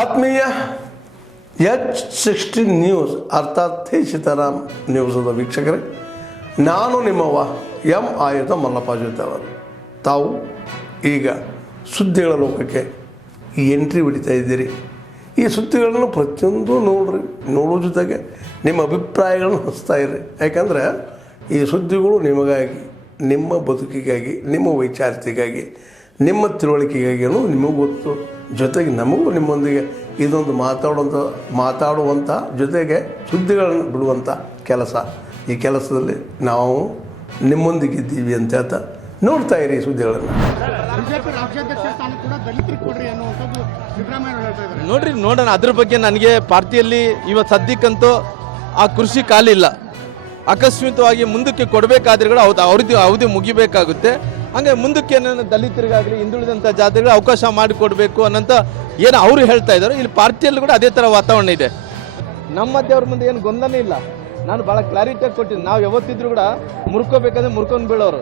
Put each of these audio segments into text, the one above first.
ಆತ್ಮೀಯ H16 news ಅರ್ಥಾತ್ ಥೇ ಸೀತಾರಾಮ್ ನ್ಯೂಸದ ವೀಕ್ಷಕರೇ, ನಾನು ನಿಮ್ಮವ ಎಂ ಆಯುಧ ಮಲ್ಲಪ್ಪ ಜೊತೆ ಅವರು. ತಾವು ಈಗ ಸುದ್ದಿಗಳ ಲೋಕಕ್ಕೆ ಎಂಟ್ರಿ ಹೊಡಿತಾ ಇದ್ದೀರಿ. ಈ ಸುದ್ದಿಗಳನ್ನು ಪ್ರತಿಯೊಂದು ನೋಡೋ ಜೊತೆಗೆ ನಿಮ್ಮ ಅಭಿಪ್ರಾಯಗಳನ್ನು ಹಂಚ್ತಾ ಇರ್ರಿ. ಯಾಕಂದರೆ ಈ ಸುದ್ದಿಗಳು ನಿಮಗಾಗಿ, ನಿಮ್ಮ ಬದುಕಿಗಾಗಿ, ನಿಮ್ಮ ವೈಚಾರಿಕೆಗಾಗಿ, ನಿಮ್ಮ ತಿಳುವಳಿಕೆಗಾಗಿಯೂ ನಿಮಗೂ ಗೊತ್ತು. ಜೊತೆಗೆ ನಮಗೂ ನಿಮ್ಮೊಂದಿಗೆ ಇದೊಂದು ಮಾತಾಡುವಂಥ ಜೊತೆಗೆ ಸುದ್ದಿಗಳನ್ನು ಬಿಡುವಂಥ ಕೆಲಸ. ಈ ಕೆಲಸದಲ್ಲಿ ನಾವು ನಿಮ್ಮೊಂದಿಗಿದ್ದೀವಿ ಅಂತ ಹೇಳ್ತಾ ನೋಡ್ತಾ ಇರಿ ಈ ಸುದ್ದಿಗಳನ್ನು. ನೋಡೋಣ ಅದ್ರ ಬಗ್ಗೆ. ನನಗೆ ಪಾರ್ಟಿಯಲ್ಲಿ ಇವತ್ತು ಸದ್ಯಕ್ಕಂತೂ ಆ ಕೃಷಿ ಕಾಲಿಲ್ಲ. ಅಕಸ್ಮಿತವಾಗಿ ಮುಂದಕ್ಕೆ ಕೊಡಬೇಕಾದ್ರೆ ಕೂಡ ಅವಧಿ ಮುಗಿಬೇಕಾಗುತ್ತೆ. ಹಂಗೆ ಮುಂದಕ್ಕೆ ಏನೇನು ದಲಿತರಿಗಾಗಲಿ ಹಿಂದುಳಿದಂಥ ಜಾತಿಗಳಿಗೆ ಅವಕಾಶ ಮಾಡಿಕೊಡ್ಬೇಕು ಅನ್ನೋಂಥ ಏನು ಅವರು ಹೇಳ್ತಾ ಇದ್ದಾರೆ. ಇಲ್ಲಿ ಪಾರ್ಟಿಯಲ್ಲಿ ಕೂಡ ಅದೇ ಥರ ವಾತಾವರಣ ಇದೆ. ನಮ್ಮ ಮಧ್ಯೆ ಅವ್ರ ಮುಂದೆ ಏನು ಗೊಂದಲನೇ ಇಲ್ಲ. ನಾನು ಭಾಳ ಕ್ಲಾರಿಟಿಯಾಗಿ ಕೊಟ್ಟಿದ್ದೀನಿ. ನಾವು ಯಾವತ್ತಿದ್ರು ಕೂಡ ಮುರ್ಕೋಬೇಕಾದ್ರೆ ಮುರ್ಕೊಂಡು ಬೀಳೋರು,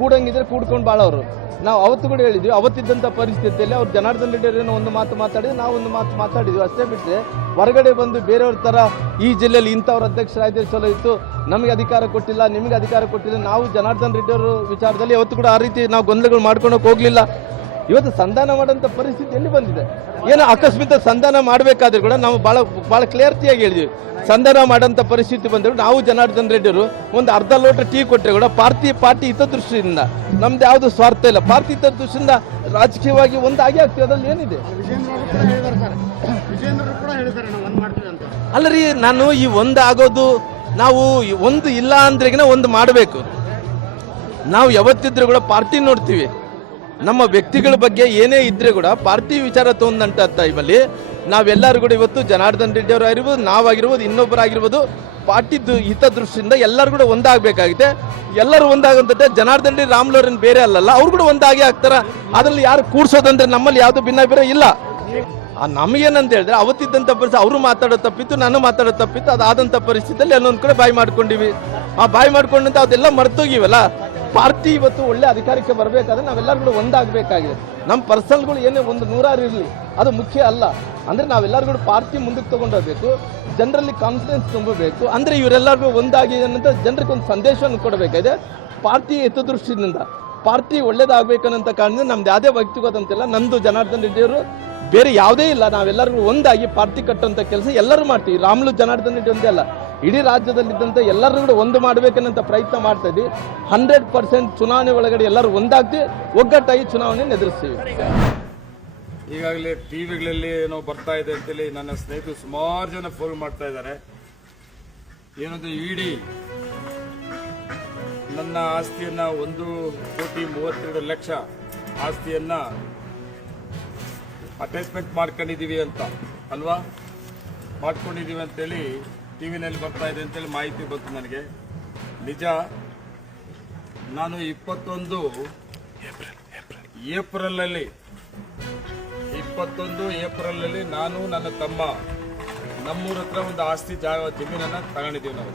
ಕೂಡಂಗಿದ್ರೆ ಕೂಡ್ಕೊಂಡು ಬಾಳೋರು. ನಾವು ಅವತ್ತು ಕೂಡ ಹೇಳಿದ್ವಿ. ಅವತ್ತಿದ್ದಂಥ ಪರಿಸ್ಥಿತಿಯಲ್ಲಿ ಅವ್ರು ಜನಾರ್ದನ್ ರೆಡ್ಡಿ ಏನೋ ಒಂದು ಮಾತು ಮಾತಾಡಿದ್ರೆ ನಾವು ಒಂದು ಮಾತು ಮಾತಾಡಿದ್ವಿ, ಅಷ್ಟೇ ಬಿಟ್ಟರೆ ಹೊರಗಡೆ ಬಂದು ಬೇರೆಯವ್ರ ಥರ ಈ ಜಿಲ್ಲೆಯಲ್ಲಿ ಇಂಥವ್ರ ಅಧ್ಯಕ್ಷರಾಗಿದ್ದರೆ ಚಲೋ ಇತ್ತು, ನಮಗೆ ಅಧಿಕಾರ ಕೊಟ್ಟಿಲ್ಲ, ನಿಮಗೆ ಅಧಿಕಾರ ಕೊಟ್ಟಿಲ್ಲ, ನಾವು ಜನಾರ್ದನ್ ರೆಡ್ಡಿ ಅವರ ವಿಚಾರದಲ್ಲಿ ಯಾವತ್ತು ಕೂಡ ಆ ರೀತಿ ನಾವು ಗೊಂದಲಗಳು ಮಾಡ್ಕೊಳಕ್ಕೆ ಹೋಗಲಿಲ್ಲ. ಇವತ್ತು ಸಂಧಾನ ಮಾಡೋಂಥ ಪರಿಸ್ಥಿತಿ ಎಲ್ಲಿ ಬಂದಿದೆ? ಏನೋ ಅಕಸ್ಮಾತ್ ಸಂಧಾನ ಮಾಡಬೇಕಾದ್ರೆ ಕೂಡ ನಾವು ಭಾಳ ಕ್ಲಿಯರ್ತಿಯಾಗಿ ಹೇಳಿದ್ವಿ. ಸಂಧಾನ ಮಾಡೋಂಥ ಪರಿಸ್ಥಿತಿ ಬಂದರೆ ನಾವು ಜನಾರ್ದನ್ ರೆಡ್ಡಿಯವರು ಒಂದು ಅರ್ಧ ಲೋಟ ಟೀ ಕೊಟ್ಟರೆ ಕೂಡ ಪಾರ್ಟಿ ಹಿತದೃಷ್ಟಿಯಿಂದ, ನಮ್ದು ಯಾವುದು ಸ್ವಾರ್ಥ ಇಲ್ಲ, ಪಾರ್ಟಿ ಹಿತದೃಷ್ಟಿಯಿಂದ ರಾಜಕೀಯವಾಗಿ ಒಂದಾಗಿ ಆಗ್ತೀವಿ. ಅದ್ರಲ್ಲಿ ಏನಿದೆ? ಅಲ್ಲ ರೀ, ನಾನು ಈ ಒಂದು ಆಗೋದು, ನಾವು ಒಂದು ಇಲ್ಲ ಅಂದ್ರೆಗಿನ ಒಂದು ಮಾಡಬೇಕು. ನಾವು ಯಾವತ್ತಿದ್ರೂ ಕೂಡ ಪಾರ್ಟಿ ನೋಡ್ತೀವಿ. ನಮ್ಮ ವ್ಯಕ್ತಿಗಳ ಬಗ್ಗೆ ಏನೇ ಇದ್ರೆ ಕೂಡ ಪಾರ್ಟಿ ವಿಚಾರ ತೊಗೊಂಡಂಥ ಟೈಮಲ್ಲಿ ನಾವೆಲ್ಲರೂ ಕೂಡ ಇವತ್ತು ಜನಾರ್ದನ್ ರೆಡ್ಡಿ ಅವರು ಆಗಿರ್ಬೋದು, ನಾವಾಗಿರ್ಬೋದು, ಇನ್ನೊಬ್ಬರಾಗಿರ್ಬೋದು, ಪಾರ್ಟಿದು ಹಿತದೃಷ್ಟಿಯಿಂದ ಎಲ್ಲರೂ ಕೂಡ ಒಂದಾಗಬೇಕಾಗಿದೆ. ಎಲ್ಲರೂ ಒಂದಾಗುವಂಥದ್ದೇ. ಜನಾರ್ದನ್ ರೆಡ್ಡಿ ರಾಮ್ಲೋರನ್ ಬೇರೆ ಅಲ್ಲಲ್ಲ, ಅವ್ರು ಕೂಡ ಒಂದಾಗಿ ಆಗ್ತಾರ. ಅದರಲ್ಲಿ ಯಾರು ಕೂಡ್ಸೋದಂದ್ರೆ ನಮ್ಮಲ್ಲಿ ಯಾವುದು ಭಿನ್ನಾಭಿಪ್ರಾಯ ಇಲ್ಲ. ನಮಗೇನಂತ ಹೇಳಿದ್ರೆ ಅವತ್ತಿದ್ದಂಥ ಪರಿಸ್ಥಿತಿ, ಅವರು ಮಾತಾಡೋ ತಪ್ಪಿತ್ತು, ನಾನು ಮಾತಾಡೋ ತಪ್ಪಿತ್ತು. ಅದಾದಂಥ ಪರಿಸ್ಥಿತಿಯಲ್ಲಿ ಎಲ್ಲೊಂದು ಕಡೆ ಬಾಯಿ ಮಾಡ್ಕೊಂಡಿವಿ. ಆ ಬಾಯಿ ಮಾಡ್ಕೊಂಡಂತ ಅದೆಲ್ಲ ಮರ್ತೋಗಿವಲ್ಲ. ಪಾರ್ಟಿ ಇವತ್ತು ಒಳ್ಳೆ ಅಧಿಕಾರಕ್ಕೆ ಬರಬೇಕಾದ್ರೆ ನಾವೆಲ್ಲರೂ ಕೂಡ ಒಂದಾಗಬೇಕಾಗಿದೆ. ನಮ್ಮ ಪರ್ಸನ್ಗಳು ಏನೇ ಒಂದು 100 ಇರಲಿ, ಅದು ಮುಖ್ಯ ಅಲ್ಲ. ಅಂದರೆ ನಾವೆಲ್ಲರೂ ಕೂಡ ಪಾರ್ಟಿ ಮುಂದಕ್ಕೆ ತೊಗೊಂಡೋಗ್ಬೇಕು, ಜನರಲ್ಲಿ ಕಾನ್ಫಿಡೆನ್ಸ್ ತುಂಬಬೇಕು. ಅಂದರೆ ಇವರೆಲ್ಲರಿಗೂ ಒಂದಾಗಿ ಅನ್ನೋಂಥ ಜನರಿಗೆ ಒಂದು ಸಂದೇಶವನ್ನು ಕೊಡಬೇಕಾಗಿದೆ. ಪಾರ್ಟಿ ಹಿತದೃಷ್ಟಿಯಿಂದ ಪಾರ್ಟಿ ಒಳ್ಳೇದಾಗಬೇಕನ್ನೋಂಥ ಕಾರಣದಿಂದ ನಮ್ದು ಯಾವುದೇ ವ್ಯಕ್ತಿಗತಂತಿಲ್ಲ. ನಮ್ಮದು ಜನಾರ್ದನ್ ರೆಡ್ಡಿಯವರು ಬೇರೆ ಯಾವುದೇ ಇಲ್ಲ. ನಾವೆಲ್ಲರಿಗೂ ಒಂದಾಗಿ ಪಾರ್ಟಿ ಕಟ್ಟುವಂಥ ಕೆಲಸ ಎಲ್ಲರೂ ಮಾಡ್ತೀವಿ. ರಾಮ್ಲು ಜನಾರ್ದನ್ ರೆಡ್ಡಿ ಒಂದೇ ಅಲ್ಲ, ಇಡೀ ರಾಜ್ಯದಲ್ಲಿದ್ದಂಥ ಎಲ್ಲರೂ ಕೂಡ ಒಂದು ಮಾಡಬೇಕನ್ನಂಥ ಪ್ರಯತ್ನ ಮಾಡ್ತಾ ಇದ್ವಿ. 100% ಚುನಾವಣೆ ಒಳಗಡೆ ಎಲ್ಲರೂ ಒಂದಾಗ್ತೀವಿ, ಒಗ್ಗಟ್ಟಾಗಿ ಚುನಾವಣೆಯನ್ನು ಎದುರಿಸ್ತೀವಿ. ಈಗಾಗಲೇ ಟಿವಿಗಳಲ್ಲಿ ಏನೋ ಬರ್ತಾ ಇದೆ ಅಂತೇಳಿ ನನ್ನ ಸ್ನೇಹಿತರು ಸುಮಾರು ಜನ ಫೋನ್ ಮಾಡ್ತಾ ಇದ್ದಾರೆ. ಏನಂದ್ರೆ ಇಡಿ ನನ್ನ ಆಸ್ತಿಯನ್ನ 1,32,00,000 ಆಸ್ತಿಯನ್ನ ಅಟ್ಯಾಚ್ಮೆಂಟ್ ಮಾಡ್ಕೊಂಡಿದ್ದೀವಿ ಅಂತ ಅಲ್ವಾ, ಮಾಡ್ಕೊಂಡಿದ್ದೀವಿ ಅಂತೇಳಿ ಟಿವಿನಲ್ಲಿ ಬರ್ತಾ ಇದೆ ಅಂತೇಳಿ ಮಾಹಿತಿ ಬಂತು ನನಗೆ. ನಿಜ, ನಾನು 21 ಏಪ್ರಿಲಲ್ಲಿ ನಾನು ನನ್ನ ತಮ್ಮ ನಮ್ಮೂರ ಹತ್ರ ಒಂದು ಆಸ್ತಿ ಜಮೀನನ್ನು ತಗೊಂಡಿದ್ದೀವಿ. ನಾವು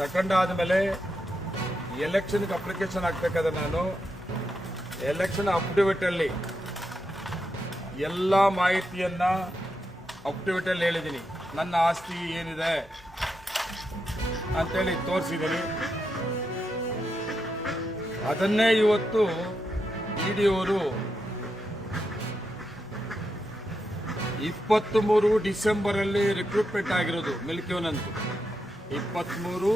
ತಗೊಂಡಾದ್ಮೇಲೆ ಎಲೆಕ್ಷನ್ಗೆ ಅಪ್ಲಿಕೇಶನ್ ಹಾಕ್ಬೇಕಾದ್ರೆ ನಾನು ಎಲೆಕ್ಷನ್ ಅಫಿಡವಿಟಲ್ಲಿ ಎಲ್ಲ ಮಾಹಿತಿಯನ್ನ ಅಫಿಡವಿಟಲ್ಲಿ ಹೇಳಿದ್ದೀನಿ. ನನ್ನ ಆಸ್ತಿ ಏನಿದೆ ಅಂತೇಳಿ ತೋರಿಸಿದ್ದೀನಿ. ಅದನ್ನೇ ಇವತ್ತು ಇಡಿಯವರು 23 ಡಿಸೆಂಬರಲ್ಲಿ ರಿಕ್ರೂಟ್ಮೆಂಟ್ ಆಗಿರೋದು ಮಿಲ್ಕಿಯವನಂತೂ 23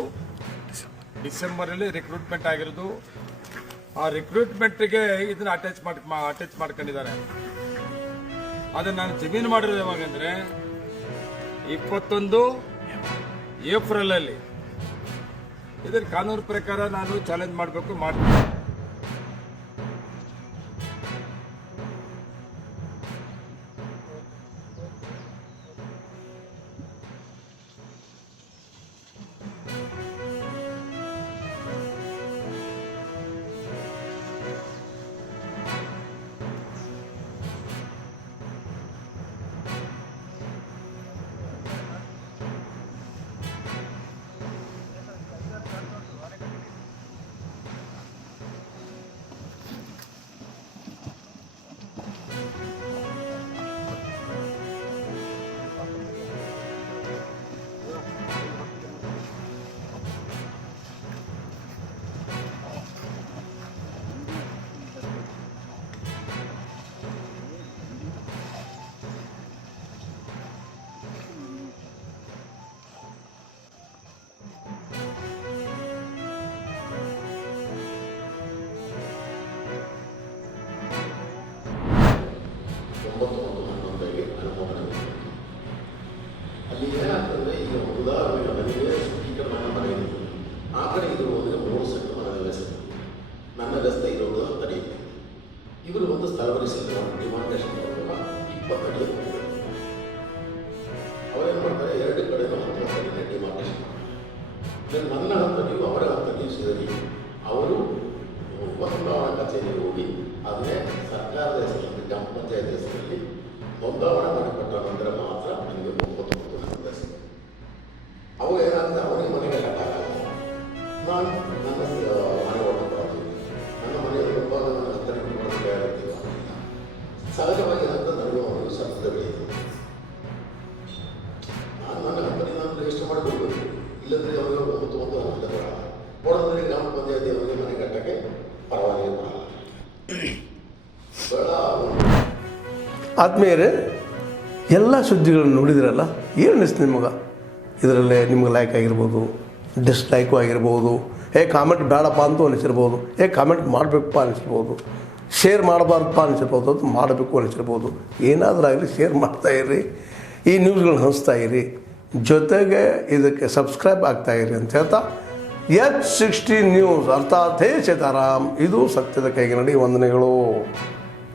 ಡಿಸೆಂಬರಲ್ಲಿ ರಿಕ್ರೂಟ್ಮೆಂಟ್ ಆಗಿರೋದು. ಆ ರಿಕ್ರೂಟ್ಮೆಂಟ್ಗೆ ಇದನ್ನ ಅಟ್ಯಾಚ್ ಮಾಡ್ಕೊಂಡಿದ್ದಾರೆ. ಅದನ್ನ ನಾನು ಜಮೀನು ಮಾಡಿರೋದು ಯಾವಾಗಂದ್ರೆ 21 ಏಪ್ರಿಲಲ್ಲಿ. ಇದರ ಕಾನೂನು ಪ್ರಕಾರ ನಾನು ಚಾಲೆಂಜ್ ಮಾಡ್ತೀನಿ. 20 ಅಡಿ ಹೋಗ್ತಾರೆ. ಅವರೇನು ಮಾಡ್ತಾರೆ, ಎರಡು ಕಡೆನೂ 10 ಅಡಿ ಡಿಮಾರ್ಕೇಶನ್ ಮಾಡ್ತಾರೆ. ನನ್ನ ಹಂತನಿಗೂ ಅವರ ಹಂತನಿಗೂ ಸೇರಿ ಅವರು ಉಪಚುನಾವಣಾ ಕಚೇರಿಗೆ ಹೋಗಿ ಅದನ್ನೇ ಸರ್ಕಾರದ ಹೆಸರಲ್ಲಿ ಗ್ರಾಮ ಪಂಚಾಯತ್ ಹೆಸರಲ್ಲಿ ನೋಂದಾವಣೆ ಮಾಡಿಕೊಟ್ಟ ನಂತರ ಮಾತ್ರ ನನಗೆ 9 ನನ್ನ ಹೆಸರು. ಅವು ಏನಾಗುತ್ತೆ, ಅವನಿಗೆ ಮನೆಗೆ ಕಟ್ಟಾಗಲ್ಲ. ನಾನು ನನ್ನ ಮನೆ ಒಟ್ಟು ಕೊಡೋದು, ನನ್ನ ಮನೆಯಲ್ಲಿ ಒಬ್ಬ ನನ್ನ ಹತ್ತಿರ ಕೊಡೋದಕ್ಕೆ ಆಗಿಲ್ಲ. ಸಹಜವಾಗಿ ಅಂತ ನನಗೆ ಅವನಿಗೆ ಸತ್ತದ ಬೆಳೆಯಿತು. ನಾನು ನನ್ನ ಹತ್ತಿರ ನಾನು ರಿಜಿಸ್ಟರ್ ಮಾಡಿಕೊಡ್ಬೇಕು, ಇಲ್ಲಂದರೆ ಅವರಿಗೆ 9 ಹಂತ ಕೊಡಲ್ಲ. ಕೊಡೋದ್ರೆ ಗ್ರಾಮ ಪಂಚಾಯತಿ ಅವರಿಗೆ ಮನೆ ಕಟ್ಟಕ್ಕೆ ಪರವಾಗಿ ಕೊಡಲ್ಲ. ಬೇಡ. ಆದ್ಮೇಲೆ ಎಲ್ಲ ಸುದ್ದಿಗಳನ್ನು ನೋಡಿದ್ರಲ್ಲ, ಏನು ಅನಿಸ್ತು ನಿಮಗೆ? ಇದರಲ್ಲೇ ನಿಮ್ಗೆ ಲೈಕ್ ಆಗಿರ್ಬೋದು, ಡಿಸ್ಲೈಕು ಆಗಿರ್ಬೋದು, ಕಾಮೆಂಟ್ ಬೇಡಪ್ಪ ಅಂತೂ ಅನಿಸಿರ್ಬೋದು, ಕಾಮೆಂಟ್ ಮಾಡಬೇಕಪ್ಪ ಅನಿಸಿರ್ಬೋದು, ಶೇರ್ ಮಾಡಬಾರ್ದಪ್ಪ ಅನಿಸಿರ್ಬೋದು, ಅದು ಮಾಡಬೇಕು ಅನಿಸಿರ್ಬೋದು. ಏನಾದರೂ ಆಗಲಿ ಶೇರ್ ಮಾಡ್ತಾಯಿರಿ, ಈ ನ್ಯೂಸ್ಗಳನ್ನ ಹಂಚ್ತಾ ಇರಿ, ಜೊತೆಗೆ ಇದಕ್ಕೆ ಸಬ್ಸ್ಕ್ರೈಬ್ ಆಗ್ತಾಯಿರಿ ಅಂತ ಹೇಳ್ತಾ H16 ನ್ಯೂಸ್ ಅರ್ಥಾತ್ ಹೇ ಸೀತಾರಾಮ್, ಇದು ಸತ್ಯದ ಕೈಗೆ ನಡಿ. ವಂದನೆಗಳು.